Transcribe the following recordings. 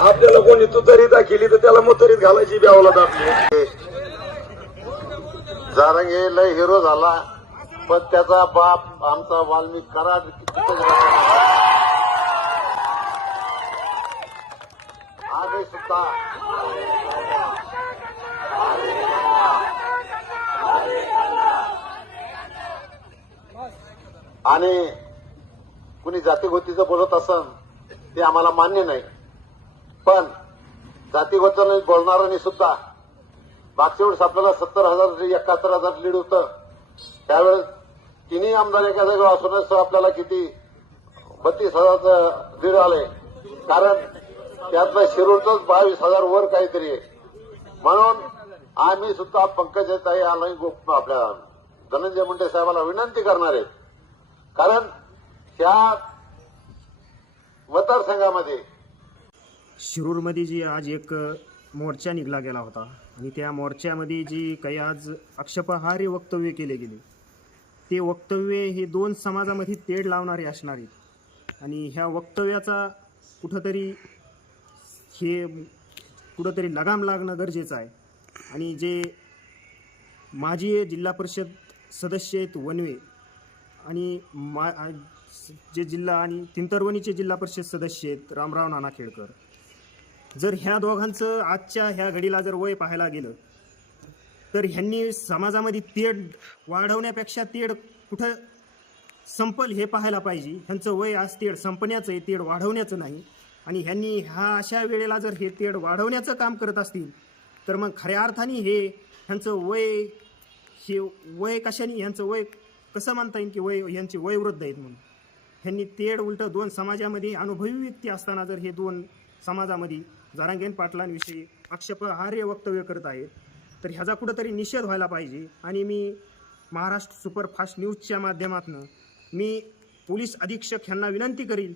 आपल्याला कोणी तुतारी दाखिली तर त्याला मुतरीत घालायची ब्यावला दाखली जारंगे लय हिरो झाला पण त्याचा बाप आमचा वाल्मिक कराड आम्ही सुद्धा. आणि कुणी जातीगोतीचं बोलत असन ते आम्हाला मान्य नाही. पण जातीगोतीनं बोलणाऱ्यांनी सुद्धा. मागच्या वेळेस आपल्याला सत्तर हजार एकाहत्तर हजार लीड होतं. त्यावेळेस तिन्ही आमदार एका जागेवर असूनच आपल्याला किती? बत्तीस हजारचं लीड आले. कारण त्यातलं शिरूरचंच बावीस हजार वर काहीतरी आहे. म्हणून आम्ही सुद्धा पंकज पंकजाताई आलाही गोप आपल्या धनंजय मुंडे साहेबाला विनंती करणार आहे. कारण त्या मतदारसंघामध्ये शिरूरमध्ये जी आज एक मोर्चा निघला गेला होता. आणि त्या मोर्चामध्ये जी काही आज आक्षेपार्ह वक्तव्य केले गेले ते वक्तव्य हे दोन समाजामध्ये तेढ लावणारे असणारे आणि ह्या वक्तव्याचा कुठंतरी हे कुठंतरी लगाम लागणं गरजेचं आहे. आणि जे माजी जिल्हा परिषद सदस्य आहेत वनवे आणि मा जे जिल्हा आणि तिंतरवणीचे जिल्हा परिषद सदस्य आहेत रामराव नाना खेडकर जर ह्या दोघांचं आजच्या ह्या घडीला जर वय पाहायला गेलं तर ह्यांनी समाजामध्ये तेढ वाढवण्यापेक्षा तेढ कुठं संपल हे पाहायला पाहिजे. ह्यांचं वय आज तेढ संपण्याचं आहे तेढ वाढवण्याचं नाही. आणि ह्यांनी ह्या अशा वेळेला जर हे तेढ वाढवण्याचं काम करत असतील तर मग खऱ्या अर्थाने हे ह्यांचं वय हे वय कशाने ह्यांचं वय कसं मानता येईल की वय ह्यांचे वयवृद्ध आहेत म्हणून? ह्यांनी तेढ उलटं दोन समाजामध्ये अनुभवी व्यक्ती असताना जर हे दोन समाजामध्ये जारांगेन पाटलांविषयी आक्षेपार्ह वक्तव्य करत आहेत. तर ह्याचा कुठंतरी निषेध व्हायला पाहिजे. आणि मी महाराष्ट्र सुपरफास्ट न्यूजच्या माध्यमातून मी पोलीस अधीक्षक ह्यांना विनंती करील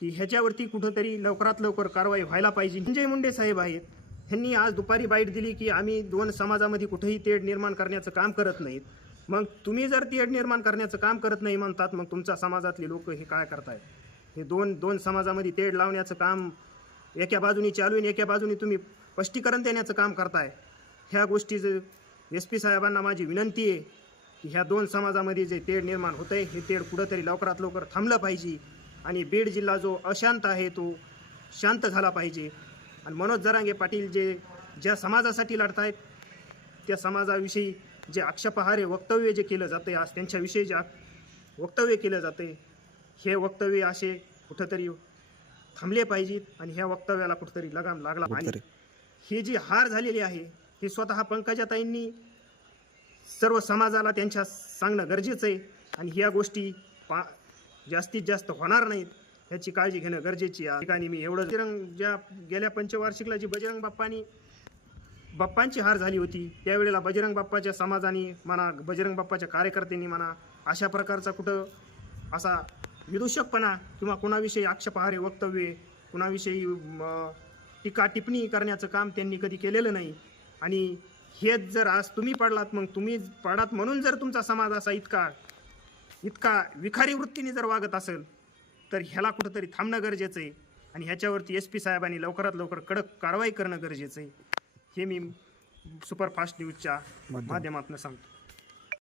की ह्याच्यावरती कुठंतरी लवकरात लवकर कारवाई व्हायला पाहिजे. संजय मुंडे साहेब आहेत. ह्यांनी आज दुपारी बाईट दिली की आम्ही दोन समाजामध्ये कुठेही तेढ निर्माण करण्याचं काम करत नाहीत. मग तुम्ही जर तेढ निर्माण करण्याचं काम करत नाही म्हणतात मग तुमच्या समाजातले लोक हे काय करतायत? हे दोन दोन समाजामध्ये तेढ लावण्याचं काम एका बाजूनी चालू आणि एका बाजूनी तुम्ही स्पष्टीकरण देण्याचं काम करताय. ह्या गोष्टीचं एस पी साहेबांना माझी विनंती आहे की ह्या दोन समाजामध्ये जे तेढ निर्माण होत आहे हे तेढ कुठंतरी लवकरात लवकर थांबलं पाहिजे आणि बीड जिल्हा जो अशांत आहे तो शांत झाला पाहिजे. आणि मनोज जरांगे पाटील जे ज्या समाजासाठी लढतायत त्या समाजाविषयी जे आक्षेपहारे वक्तव्य जे केलं जाते आज त्यांच्याविषयी जे वक्तव्य केलं जाते हे वक्तव्य असे कुठंतरी थांबले पाहिजेत आणि ह्या वक्तव्याला कुठंतरी लगाम लागला. पाहिजे ही जी हार झालेली आहे ही स्वतः पंकजाताईंनी सर्व समाजाला त्यांच्या सांगणं गरजेचं आहे. आणि ह्या गोष्टी पा जास्तीत जास्त होणार नाहीत ह्याची काळजी घेणं गरजेची आहे. ठिकाणी मी एवढं बजरंग ज्या गेल्या पंचवार्षिकला जी बजरंग बाप्पानी बाप्पांची हार झाली होती त्यावेळेला बजरंग बाप्पाच्या समाजाने म्हणा बजरंग बाप्पाच्या कार्यकर्त्यांनी म्हणा अशा प्रकारचा कुठं असा विदूषकपणा किंवा कुणाविषयी आक्षेपार्ह वक्तव्य कुणाविषयी टीका टिप्पणी करण्याचं काम त्यांनी कधी केलेलं नाही. आणि हेच जर आज तुम्ही पडलात मग तुम्ही पडात म्हणून जर तुमचा समाज असा इतका इतका विखारी वृत्तीने जर वागत असेल तर ह्याला कुठंतरी थांबणं गरजेचं आहे. आणि ह्याच्यावरती एस पी साहेबांनी लवकरात लवकर कडक कारवाई करणं गरजेचं आहे. हे मी सुपरफास्ट न्यूजच्या माध्यमातून सांगतो.